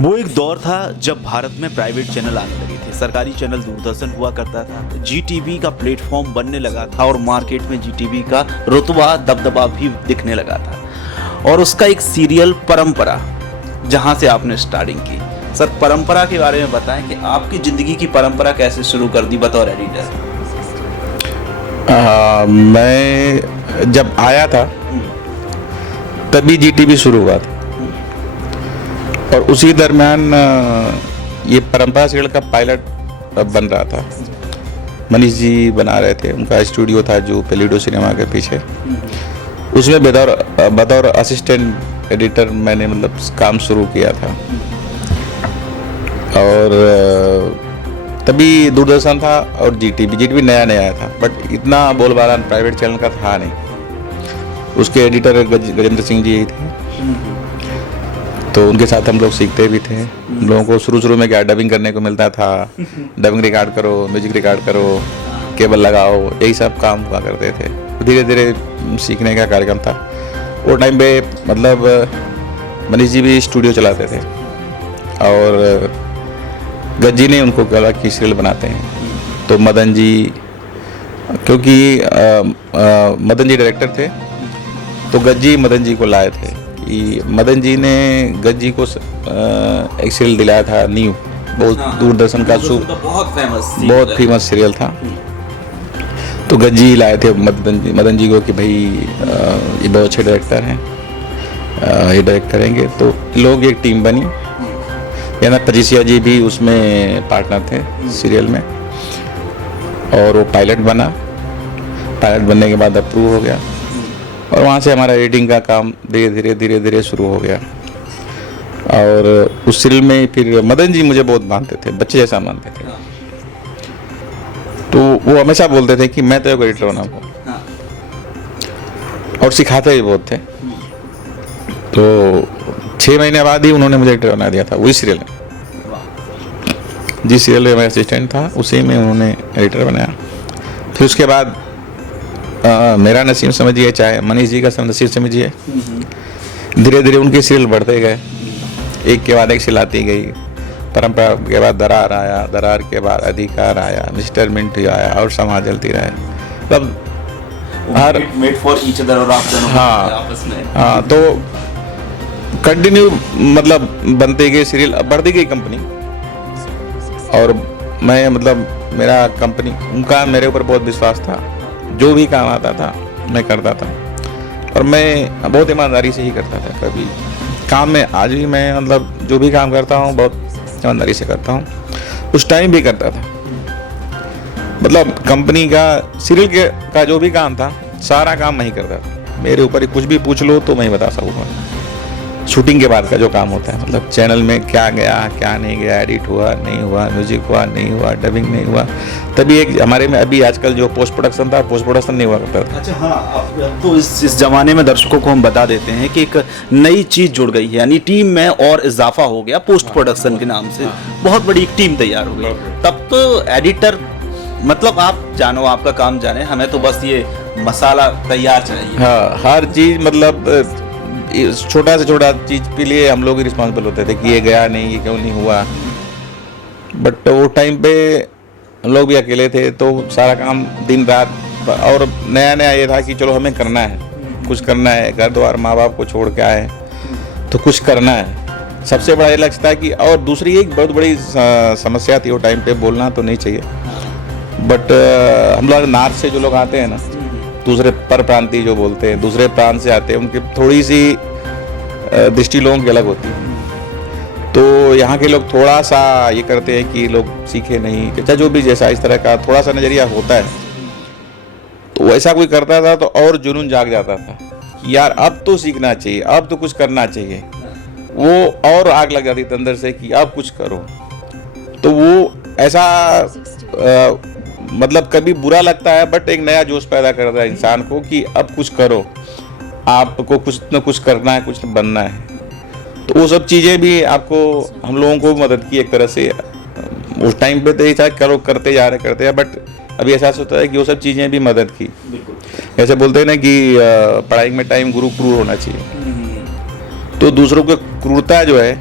वो एक दौर था जब भारत में प्राइवेट चैनल आने लगे थे। सरकारी चैनल दूरदर्शन हुआ करता था, जीटीवी का प्लेटफॉर्म बनने लगा था और मार्केट में जीटीवी का रुतबा दबदबा भी दिखने लगा था। और उसका एक सीरियल परंपरा, जहां से आपने स्टार्टिंग की। सर, परंपरा के बारे में बताएं कि आपकी ज़िंदगी की परंपरा कैसे शुरू कर दी बतौर एडिटर। मैं जब आया था तभी जीटीवी शुरू हुआ था और उसी दरमियान ये परंपरा सीरियल का पायलट बन रहा था। मनीष जी बना रहे थे, उनका स्टूडियो था जो पेलिडो सिनेमा के पीछे। उसमें बतौर असिस्टेंट एडिटर मैंने मतलब काम शुरू किया था। और तभी दूरदर्शन था और जीटीवी नया आया था, बट इतना बोलबाला प्राइवेट चैनल का था नहीं। उसके एडिटर गजेंद्र सिंह जी थे, तो उनके साथ हम लोग सीखते भी थे। हम लोगों को शुरू में क्या डबिंग करने को मिलता था, डबिंग रिकॉर्ड करो, म्यूजिक रिकॉर्ड करो, केबल लगाओ, यही सब काम हुआ करते थे। धीरे धीरे सीखने का कार्यक्रम था। वो टाइम पे मतलब मनीष जी भी स्टूडियो चलाते थे और गज्जी ने उनको कहा कि सीरियल बनाते हैं। तो मदन जी, क्योंकि मदन जी डायरेक्टर थे, तो गज्जी मदन जी को लाए थे कि मदन जी ने गज्जी को एक सीरियल दिलाया था न्यू, बहुत दूरदर्शन का बहुत फेमस सीरियल था। तो गज्जी लाए थे मदन जी को कि भाई ये बहुत अच्छे डायरेक्टर हैं, ये डायरेक्ट करेंगे। तो लोग एक टीम बनी, यानी पजीसिया जी भी उसमें पार्टनर थे सीरियल में। और वो पायलट बना। पायलट बनने के बाद अप्रूव हो गया और वहाँ से हमारा एडिटिंग का काम धीरे धीरे शुरू हो गया। और उस सीरियल में फिर मदन जी मुझे बहुत मानते थे, बच्चे जैसा मानते थे। तो वो हमेशा बोलते थे कि मैं तेरे को एडिटर बनाऊंगा, और सिखाते भी बहुत थे। तो 6 महीने बाद ही उन्होंने मुझे एडिटर बना दिया था वही सीरियल में। जिस सीरियल में मैं असिस्टेंट था उसी में उन्होंने एडिटर बनाया। फिर उसके बाद मेरा नसीब समझिए, चाहे मनीष जी का नसीब समझिए, धीरे धीरे उनके सीरियल बढ़ते गए, एक के बाद एक सीरियल आती गई। परंपरा के बाद दरार आया, दरार के बाद अधिकार आया, मिस्टर मिंटू आया और समाज जलती रहे। मतलब हर मेड फॉर ईच अदर और आप दोनों आपस में। हाँ, तो कंटिन्यू मतलब बनते गए सीरियल, बढ़ती गई कंपनी। और मैं मतलब मेरा कंपनी, उनका मेरे ऊपर बहुत विश्वास था। जो भी काम आता था मैं करता था और मैं बहुत ईमानदारी से ही करता था। कभी काम में आज भी मैं मतलब जो भी काम करता हूँ बहुत ईमानदारी से करता हूँ। उस टाइम भी करता था। मतलब कंपनी का सीरियल का जो भी काम था सारा काम मैं ही करता था। मेरे ऊपर कुछ भी पूछ लो तो मैं ही बता सकूँगा। शूटिंग के बाद का जो काम होता है, मतलब चैनल में क्या गया क्या नहीं गया, एडिट हुआ नहीं हुआ, म्यूजिक हुआ नहीं हुआ, डबिंग नहीं हुआ। तभी एक हमारे में अभी आजकल जो पोस्ट प्रोडक्शन था, पोस्ट प्रोडक्शन नहीं हुआ करता था। अच्छा, हाँ, अब तो इस ज़माने में दर्शकों को हम बता देते हैं कि एक नई चीज़ जुड़ गई है, यानी टीम में और इजाफा हो गया। पोस्ट प्रोडक्शन के नाम से बहुत बड़ी एक टीम तैयार हो गई। तब तो एडिटर मतलब आप जानो, आपका काम जाने, हमें तो बस ये मसाला तैयार चाहिए। हाँ, हर चीज़ मतलब छोटा से छोटा चीज़ के लिए हम लोग रिस्पॉन्सिबल होते थे कि ये गया नहीं, ये क्यों नहीं हुआ। बट वो टाइम पे हम लोग भी अकेले थे, तो सारा काम दिन रात। और नया ये था कि चलो हमें करना है, कुछ करना है, घर द्वार माँ बाप को छोड़ के आए तो कुछ करना है। सबसे बड़ा ये लक्ष्य था कि, और दूसरी एक बहुत बड़ी समस्या थी वो टाइम पे, बोलना तो नहीं चाहिए, बट हम लोग नॉर्थ से जो लोग आते हैं ना, दूसरे पर प्रांतीय जो बोलते हैं, दूसरे प्रांत से आते हैं, उनकी थोड़ी सी दृष्टि लोगों की अलग होती है। तो यहाँ के लोग थोड़ा सा ये करते हैं कि लोग सीखे नहीं, चाहे जो भी जैसा इस तरह का थोड़ा सा नज़रिया होता है। तो वैसा कोई करता था तो और जुनून जाग जाता था कि यार अब तो सीखना चाहिए, अब तो कुछ करना चाहिए। वो और आग लग जाती थी अंदर से कि अब कुछ करो। तो वो ऐसा मतलब कभी बुरा लगता है, बट एक नया जोश पैदा करता है इंसान को कि अब कुछ करो, आपको कुछ न कुछ करना है, कुछ बनना है। तो वो सब चीज़ें भी आपको, हम लोगों को मदद की एक तरह से। उस टाइम पे तो ये था करो, करते जा रहे, बट अभी एहसास होता है कि वो सब चीज़ें भी मदद की। ऐसे बोलते हैं ना कि पढ़ाई में टाइम गुरु क्रूर होना चाहिए। तो दूसरों की क्रूरता जो है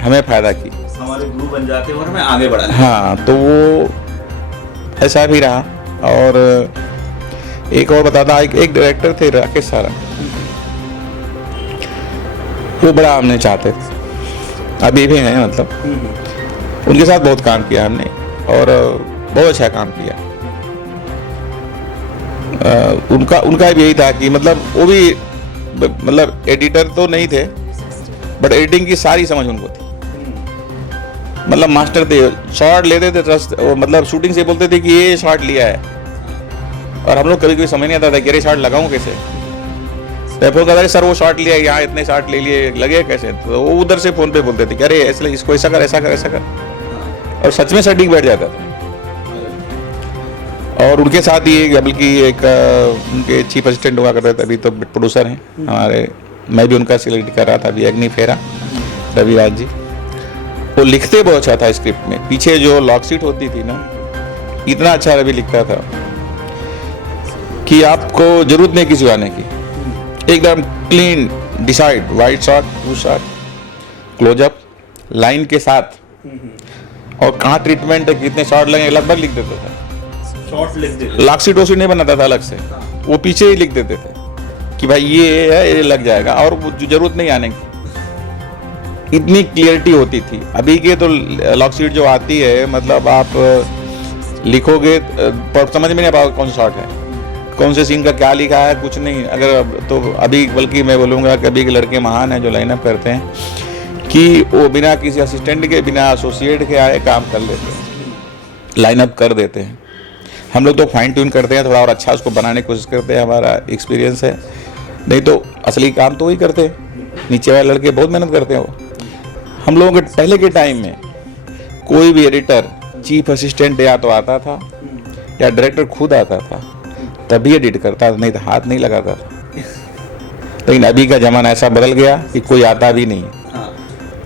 हमें फ़ायदा की। हमारे गुरु बन जाते हैं और हमें आगे बढ़ा। हाँ, तो वो ऐसा भी रहा। और एक और बताता, एक डायरेक्टर थे राकेश सारा, वो बड़ा हमने चाहते थे, अभी भी हैं मतलब। उनके साथ बहुत काम किया हमने और बहुत अच्छा काम किया। उनका भी यही था कि मतलब वो भी मतलब एडिटर तो नहीं थे, बट एडिटिंग की सारी समझ उनको थी। मतलब मास्टर थे, शॉट लेते थे मतलब शूटिंग से बोलते थे कि ये शॉट लिया है, और हम लोग कभी कभी समझ नहीं आता था कि अरे शॉट लगाऊं कैसे। तो फोन करता सर वो शॉट लिया, यहाँ इतने शॉट ले लिए, लगे कैसे। तो वो उधर से फोन पे बोलते थे कि अरे ऐसे इसको ऐसा कर, ऐसा कर, ऐसा कर, और सच में सटीक बैठ जाता था। और उनके साथ ही बल्कि एक उनके चीफ असिस्टेंट हुआ करते थे, अभी तो प्रोड्यूसर हैं हमारे, मैं भी उनका सिलेक्ट कर रहा था अभी, अग्नि फेरा रविराज जी। वो लिखते बहुत अच्छा था स्क्रिप्ट में, पीछे जो लॉक सीट होती थी ना, इतना अच्छा रवि लिखता था कि आपको जरूरत नहीं किसी आने की, एकदम clean decide, wide shot, two shot, closeup, line के साथ, और कहाँ ट्रीटमेंट है, कितने शॉट लगे, लगभग लिख देता था। शॉट लिख देते, लॉक सीट वॉक नहीं बनाता था अलग से, वो पीछे ही लिख देते थे कि भाई ये है, ये लग जाएगा, और जरूरत नहीं आने की। इतनी क्लियरिटी होती थी। अभी के तो लॉक सीट जो आती है, मतलब आप लिखोगे पर समझ में नहीं पाओगे कौन सा शॉट है, कौन से सीन का क्या लिखा है, कुछ नहीं। अगर तो अभी बल्कि मैं बोलूँगा कि अभी के लड़के महान हैं जो लाइनअप करते हैं कि वो बिना किसी असिस्टेंट के, बिना एसोसिएट के आए काम कर लेते हैं, लाइनअप कर देते हैं। हम लोग तो फाइन ट्यून करते हैं, थोड़ा और अच्छा उसको बनाने की कोशिश करते हैं, हमारा एक्सपीरियंस है। नहीं तो असली काम तो वही करते हैं, नीचे वाले लड़के बहुत मेहनत करते हैं। वो हम लोगों के पहले के टाइम में कोई भी एडिटर चीफ असिस्टेंट या तो आता था या डायरेक्टर खुद आता था, तभी एडिट करता था, नहीं तो हाथ नहीं लगाता था। लेकिन अभी का ज़माना ऐसा बदल गया कि कोई आता भी नहीं,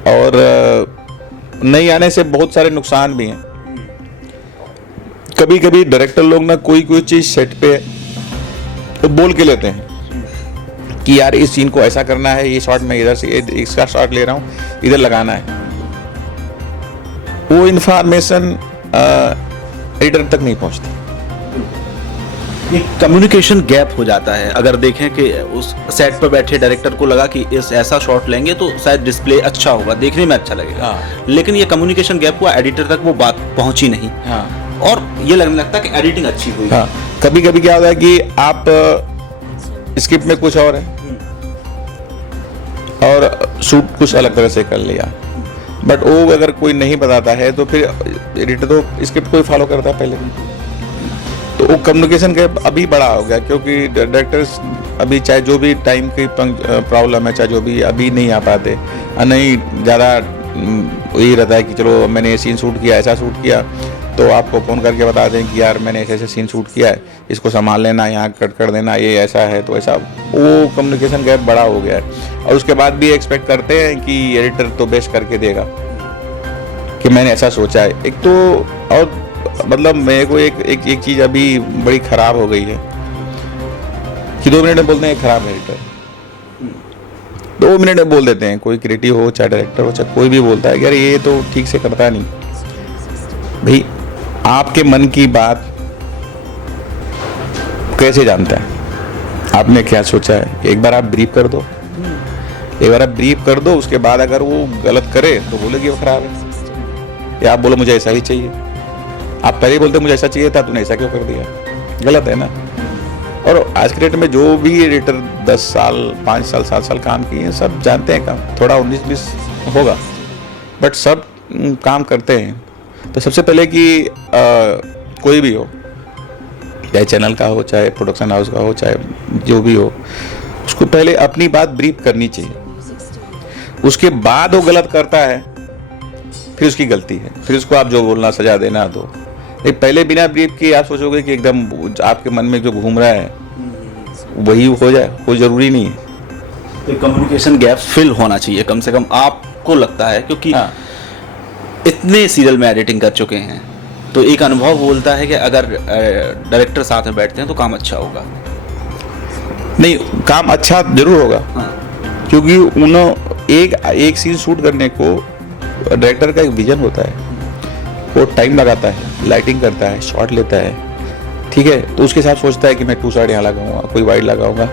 और नहीं आने से बहुत सारे नुकसान भी हैं। कभी कभी डायरेक्टर लोग ना कोई चीज़ सेट पे तो बोल के लेते हैं कि यार इस सीन को ऐसा करना है, ये शॉट में इधर से इसका शॉट ले रहा हूँ, इधर लगाना है। वो इन्फॉर्मेशन एडिटर तक नहीं पहुँचती। एक कम्युनिकेशन गैप हो जाता है। अगर देखें कि उस सेट पर बैठे डायरेक्टर को लगा कि इस ऐसा शॉट लेंगे तो शायद डिस्प्ले अच्छा होगा, देखने में अच्छा लगेगा, हाँ। लेकिन ये कम्युनिकेशन गैप हुआ, एडिटर तक वो बात पहुंची नहीं, हाँ। और ये लगने लगता है कि एडिटिंग अच्छी हुई। हाँ, कभी कभी क्या होता है कि आप स्क्रिप्ट में कुछ और है और शूट कुछ अलग तरह से कर लिया, बट वो अगर कोई नहीं बताता है तो फिर एडिटर तो स्क्रिप्ट को ही फॉलो करता है पहले। तो वो कम्युनिकेशन गैप अभी बड़ा हो गया, क्योंकि डायरेक्टर्स अभी चाहे जो भी टाइम की प्रॉब्लम है, चाहे जो भी, अभी नहीं आ पाते, नहीं ज़्यादा यही रहता है कि चलो मैंने ये सीन शूट किया, ऐसा शूट किया, तो आपको फ़ोन करके बता दें कि यार मैंने ऐसे ऐसे सीन शूट किया है, इसको संभाल लेना, यहाँ कट कर देना, ये ऐसा है तो ऐसा। वो कम्युनिकेशन गैप बड़ा हो गया है, और उसके बाद भी एक्सपेक्ट करते हैं कि एडिटर तो बेस्ट करके देगा कि मैंने ऐसा सोचा है। एक तो और मतलब मेरे को एक चीज़ अभी बड़ी ख़राब हो गई है कि 2 मिनट में बोलते हैं ख़राब है एडिटर, 2 मिनट में बोल देते हैं। कोई क्रिएटिव हो, चाहे डायरेक्टर हो, चाहे कोई भी बोलता है कि यार ये तो ठीक से करता नहीं। भाई आपके मन की बात कैसे जानता है, आपने क्या सोचा है? एक बार आप ब्रीफ कर दो, उसके बाद अगर वो गलत करे तो बोले कि वो खराब है, या आप बोलो मुझे ऐसा ही चाहिए। आप पहले ही बोलते मुझे ऐसा चाहिए था, तूने ऐसा क्यों कर दिया, गलत है ना। और आज के डेट में जो भी एडिटर 10 साल 5 साल 7 साल काम किए हैं, सब जानते हैं काम, थोड़ा 19-20 होगा, बट सब काम करते हैं। तो सबसे पहले कि कोई भी हो, चाहे चैनल का हो, चाहे प्रोडक्शन हाउस का हो, चाहे जो भी हो, उसको पहले अपनी बात ब्रीफ करनी चाहिए। उसके बाद वो गलत करता है, फिर उसकी गलती है, फिर उसको आप जो बोलना सजा देना दो। एक पहले बिना ब्रीफ किए आप सोचोगे कि एकदम आपके मन में जो घूम रहा है वही हो जाए, वो जरूरी नहीं है। तो कम्युनिकेशन गैप फिल होना चाहिए कम से कम, आपको लगता है, क्योंकि हाँ। इतने सीरियल में एडिटिंग कर चुके हैं, तो एक अनुभव बोलता है कि अगर डायरेक्टर साथ में बैठते हैं तो काम अच्छा होगा। नहीं, काम अच्छा जरूर होगा, हाँ। क्योंकि उन्होंने एक सीन शूट करने को डायरेक्टर का एक विजन होता है, वो टाइम लगाता है, लाइटिंग करता है, शॉट लेता है, ठीक है, तो उसके साथ सोचता है कि मैं 2 शॉट यहाँ लगाऊंगा, कोई वाइड लगाऊंगा।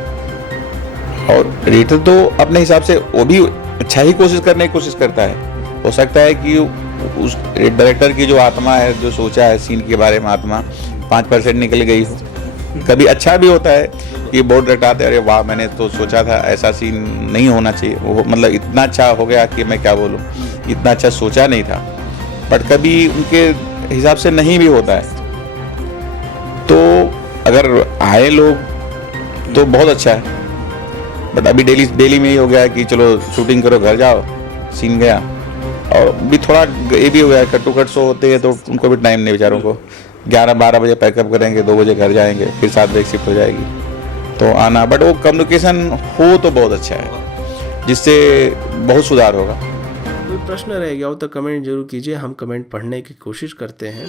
और एडिटर तो अपने हिसाब से वो भी अच्छा ही कोशिश करने की कोशिश करता है। हो सकता है कि उस डायरेक्टर की जो आत्मा है, जो सोचा है सीन के बारे में आत्मा 5% निकल गई हो। कभी अच्छा भी होता है कि बोर्ड डायरेक्टर आते हैं, अरे वाह मैंने तो सोचा था ऐसा सीन नहीं होना चाहिए, वो मतलब इतना अच्छा हो गया कि मैं क्या बोलूँ, इतना अच्छा सोचा नहीं था। बट कभी उनके हिसाब से नहीं भी होता है, तो अगर आए लोग तो बहुत अच्छा है। बट अभी डेली में ही हो गया है कि चलो शूटिंग करो, घर जाओ, सीन गया। और भी थोड़ा ये भी हो गया, कट टू कट शो होते हैं तो उनको भी टाइम नहीं, बेचारों को 11-12 बजे पैकअप करेंगे, 2 बजे घर जाएंगे, फिर 7 बजे शिफ्ट हो जाएगी तो आना। बट वो कम्युनिकेशन हो तो बहुत अच्छा है, जिससे बहुत सुधार होगा। कोई प्रश्न रह गया हो तो कमेंट जरूर कीजिए, हम कमेंट पढ़ने की कोशिश करते हैं।